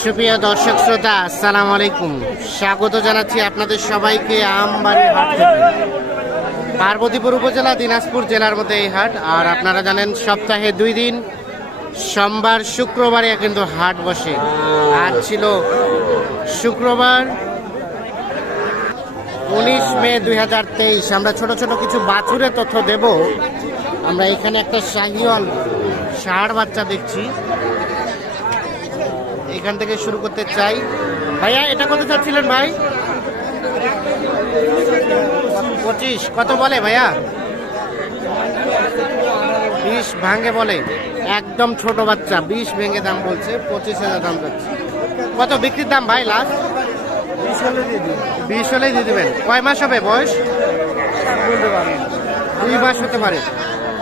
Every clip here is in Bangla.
সুপ্রিয় দর্শক শ্রোতা, আসসালামু আলাইকুম। স্বাগত জানাচ্ছি আপনাদের সবাইকে আমবাড়ি হাট। পার্বতীপুর উপজেলা, দিনাজপুর জেলার মধ্যে এই হাট। আর আপনারা জানেন, সপ্তাহে দুই দিন, সোমবার, শুক্রবারে কিন্তু হাট বসে। আজ ছিল শুক্রবার উনিশ মে দুই হাজার তেইশ। আমরা ছোট ছোট কিছু বাছুরের তথ্য দেব। আমরা এখানে একটা শাহিওয়াল ষাঁড় বাচ্চা দেখছি। এখান থেকে শুরু করতে চাই। ভাইয়া এটা কত চাচ্ছিলেন ভাই? পঁচিশ। কত বলে ভাইয়া? বিশ ভাঙে বলে। একদম ছোট বাচ্চা বিশ ভেঙে দাম বলছে পঁচিশ হাজার দাম যাচ্ছে। কত বিক্রির দাম ভাই লাস্ট বিশ হলেই দিয়ে দেবেন। কয় মাস হবে বয়স? দুই মাস হতে পারে।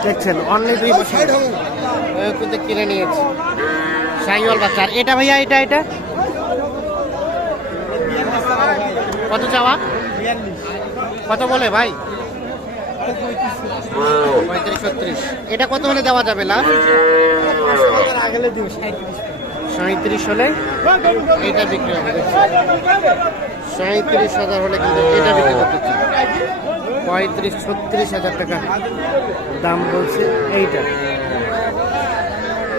দেখছেন অনলি দুই বছর ওই কিনে নিয়েছি। শাহিওয়াল বাচ্চা। আর এটা ভাইয়া এটা এটা? কত চাওয়া? কত বলে ভাই? পঁয়ত্রিশ ছত্রিশ। এটা কত হলে দেওয়া যাবে লাস্ট সাঁত্রিশ হলে এটা বিক্রি হবে সাঁত্রিশ হাজার হলে কিন্তু এটা বিক্রি করতে। পঁয়ত্রিশ ছত্রিশ হাজার টাকা দাম বলছে এইটা।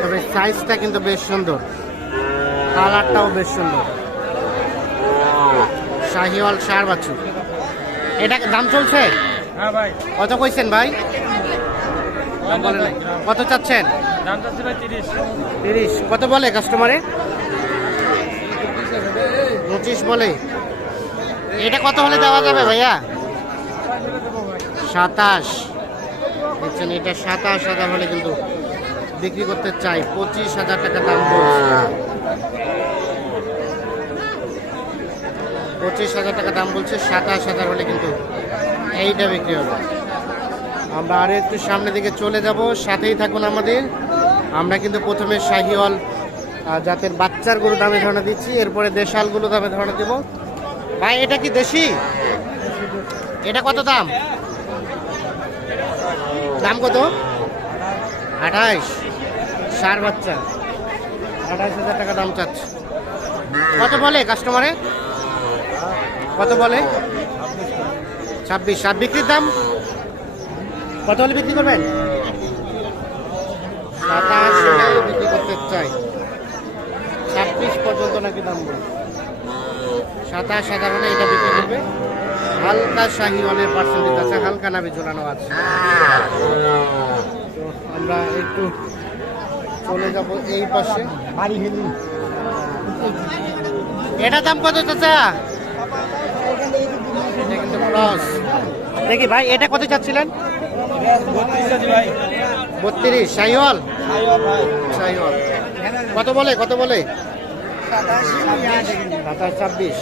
তবে সাইজটা কিন্তু বেশ সুন্দর। কালারটাও বেশ সুন্দর। শাহিওয়াল সার বাচ্চু। এটা দাম চলছে? হ্যাঁ ভাই। কত কইছেন ভাই? দাম বলে নাই। কত চাচ্ছেন? দাম চাচ্ছি ভাই তিরিশ। তিরিশ। কত বলে কাস্টমারে পঁচিশ বলে। এটা কত হলে দেওয়া যাবে ভাইয়া? সাতাশ। এটা সাতাশ হাজার হলে কিন্তু বিক্রি করতে চাই পঁচিশ হাজার টাকা দাম বলছে। পঁচিশ হাজার টাকা দাম বলছে সাতাশ হাজার হলে কিন্তু এইটা বিক্রি হবে। আমরা আরও একটু সামনের দিকে চলে যাব সাথেই থাকুন আমাদের। আমরা কিন্তু প্রথমে শাহিওয়াল জাতের বাচ্চার গরু দামে ধারণা দিচ্ছি এরপরে দেশালগুলো দামে ধারণা দেব। ভাই এটা কি দেশি? এটা কত দাম? দাম কত? আঠাইশ সার বাচ্চা। আঠাইশ হাজার টাকা দাম চাচ্ছে। কত বলে কাস্টমারে কত বলে? ছাব্বিশ। আর বিক্রির দাম? কত হলে বিক্রি করবেন? সাতাশ বিক্রি করতে চাই। ছাব্বিশ পর্যন্ত নাকি দাম বলে সাতাশ হলে এটা বিক্রি করবে। হালকা শাহি অনেক পার্সেন্টেজ আছে, হালকা নামে ঝোলানো আছে। তো আমরা একটু চলে যাব এই পাশে। বাড়ি হেলি এটা দাম কত চাচা? দেখি ভাই এটা কত চাচ্ছিলেন? বত্রিশ। শাহিওয়াল? শাহিওয়াল। কত বলে কত বলে? সাতাশ ছাব্বিশ।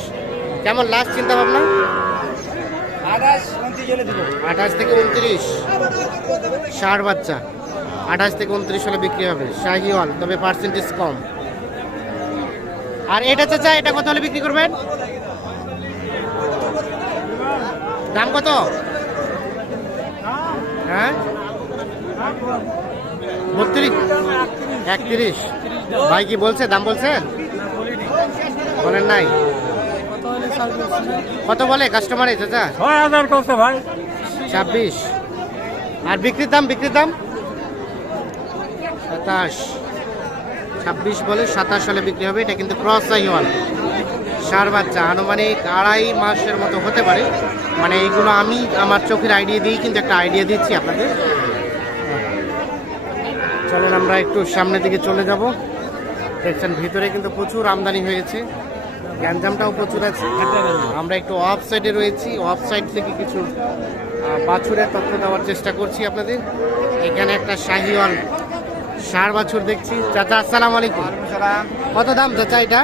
কেমন লাস্ট চিন্তা ভাবনা আঠাশ থেকে উনত্রিশ। ষাট বাচ্চা। আঠাশ থেকে উনত্রিশ হলে বিক্রি হবে। শাহিওয়াল তবে পার্সেন্টেজ কম। আর এটা চাচা এটা কত হলে বিক্রি করবেন? দাম কত? হ্যাঁ? বত্রিশ? একত্রিশ। ভাই কি বলছে? দাম বলছেন বলেন নাই। কত বলে কাস্টমারে চাচা? ছয় হাজার করছে ভাই। ছাব্বিশ। আর বিক্রির দাম বিক্রির দাম? সাতাশ। ছাব্বিশ বলে সাতাশ হলে বিক্রি হবে, এটা কিন্তু ক্রস সাইওয়াল সার বাচ্চা, আনুমানিক আড়াই মাসের মতো হতে পারে। মানে এইগুলো আমি আমার চোখের আইডিয়া দিয়েই কিন্তু একটা আইডিয়া দিচ্ছি আপনাদের। চলেন আমরা একটু সামনের দিকে চলে যাব। দেখছেন, ভিতরে কিন্তু প্রচুর আমদানি হয়েছে। গ্যাঞ্জামটাও প্রচুর আছে। আমরা একটু অফ সাইডে রয়েছি। অফ সাইড থেকে কিছু বাছুরের তথ্য দেওয়ার চেষ্টা করছি আপনাদের। এখানে একটা শাহিওয়াল সার বাছুর দেখছি। চাচা আসসালাম আলাইকুম। কত দাম চাচা এটা?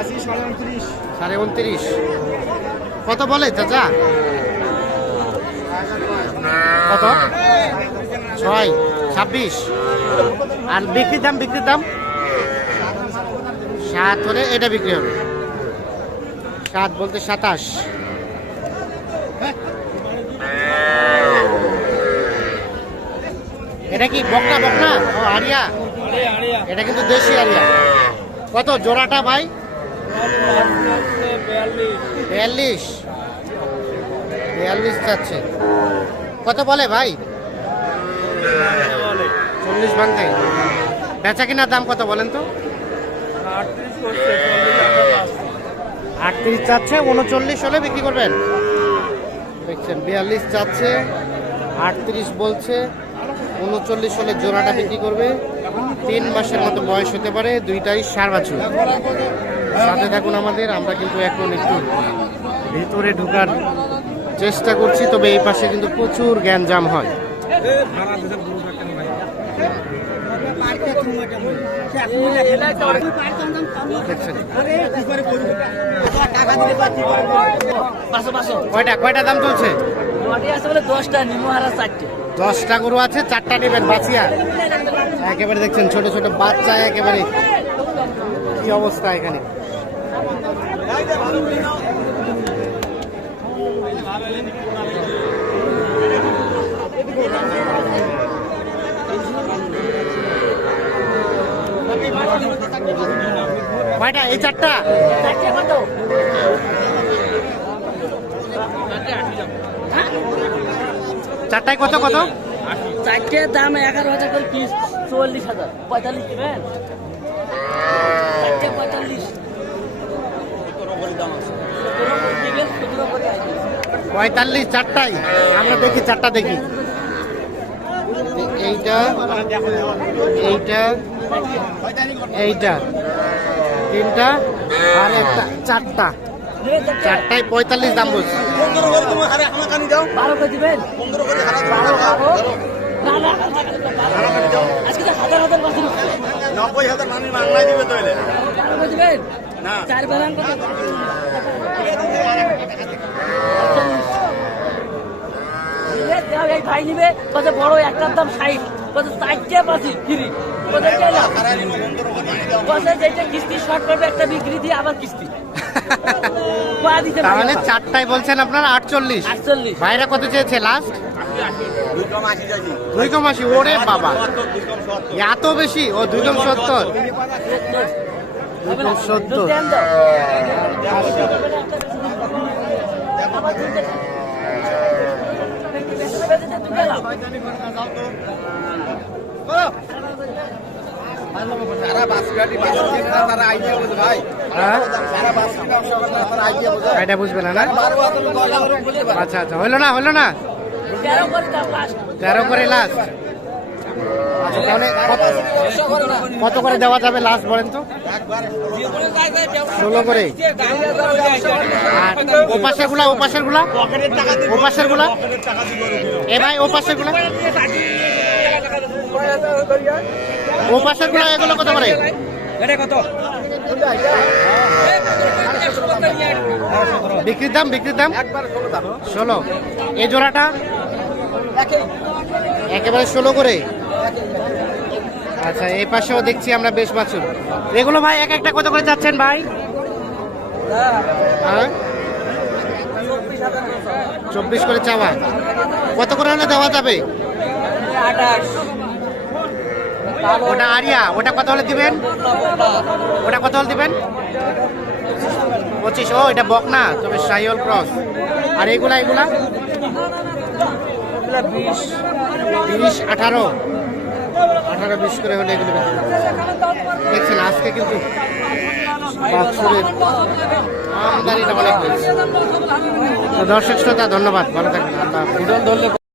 আশি সাড়ে উনত্রিশ। সাড়ে উনত্রিশ। কত বলে চাচা? কত? ছয়। ছাব্বিশ। আর বিক্রির দাম বিক্রির দাম? সাত হলে এটা বিক্রি হবে। সাত বলতে সাতাশ। এটা কি বকনা বকনা? ও, আরিয়া। এটা কিন্তু দেশি আরিয়া। কত? জোড়াটা ভাই? বিয়াল্লিশ। বিয়াল্লিশ চাচ্ছে কত বলে ভাই? চল্লিশ ভাঙতে। বেচা কিনার দাম কত বলেন তো? আটত্রিশ চাচ্ছে উনচল্লিশ হলে বিক্রি করবেন। দেখছেন, বিয়াল্লিশ চাচ্ছে আটত্রিশ বলছে। উনচল্লিশ হলে জোড়াটা বিক্রি করবে। তিন মাসের মতো বয়স হতে পারে দুইটাই সার বাছুর। সাথে থাকুন আমাদের আমরা কিন্তু এখন একটু ভিতরে ঢোকার চেষ্টা করছি তবে এই পাশে কিন্তু প্রচুর জ্ঞানজাম হয়। কয়টা কয়টা দাম চলছে? দশটা নিমো আর চারটে। দশটা গরু আছে, চারটা নেবেন, বাঁচিয়া। একেবারে দেখছেন, ছোট ছোট বাচ্চা, একেবারে কি অবস্থা এখানে? কয়টা? এই চারটা? কত চারটায় কত কত? চারটে দাম এগারো হাজার করে পিস চুয়াল্লিশ হাজার। পঁয়তাল্লিশ দেবেন? চারটে পঁয়তাল্লিশ। পঁয়তাল্লিশ চারটাই আমরা দেখি চারটা দেখি। এইটা এইটা এইটা। তিনটা আর একটা চারটা। চারটায় পঁয়তাল্লিশ দাম বলছে। বারো করে দিবেন বারো বারো না না বারো। আজকে তো হাজার হাজার বাসি নব্বই হাজার মানুষ বাংলায় দিবে বারো করে দিবেন না। চার বেলান কত এই ভাই নিবে কত বড় একটার দাম ষাট কত চারটে পাচ্ছি ফ্রি কত যেটা কিস্তি শর্ট করবে একটা বিক্রি দিয়ে আবার কিস্তি তাহলে চারটায় বলছেন আপনারা আটচল্লিশ। ভাইরা কত চেয়েছে লাস্ট দুই কম আশি ওরে বাবা। এত বেশি? ও দুই কম সত্তর। দুই কম সত্তর সারা এটা বুঝবে না না? আচ্ছা আচ্ছা হইল না হইল না? তেরো করে লাস্ট লাস্ট আচ্ছা তাহলে কত- কত করে দেওয়া যাবে লাস্ট বলেন তো? ষোলো করে। আর ওপাশেরগুলা ওপাশেরগুলা ওপাশেরগুলা এ ভাই ওপাশেরগুলা ওপাশেরগুলা এগুলো কত করে? বিক্রির দাম বিক্রির দাম? ষোলো। এই জোড়াটা? একেবারে ষোলো করে? আচ্ছা এই পাশেও দেখছি আমরা বেশ বাছুর। এগুলো ভাই এক একটা কত করে যাচ্ছেন ভাই? হ্যাঁ? চব্বিশ করে চাওয়া। কত করে হলে দেওয়া যাবে? ওটা আরিয়া ওটা কত হলে দিবেন? ওটা কত হলে দিবেন? পঁচিশ। ও এটা বক না তবে সাইল ক্রস। আর এগুলা এগুলা? বিশ। বিশ আঠারো। আঠারো বিশ করে হলে এগুলো। দেখছেন আজকে কিন্তু আমদানিটা অনেক দর্শক শ্রোতা ধন্যবাদ। ভালো থাকবেন। ভিডিও ধরলে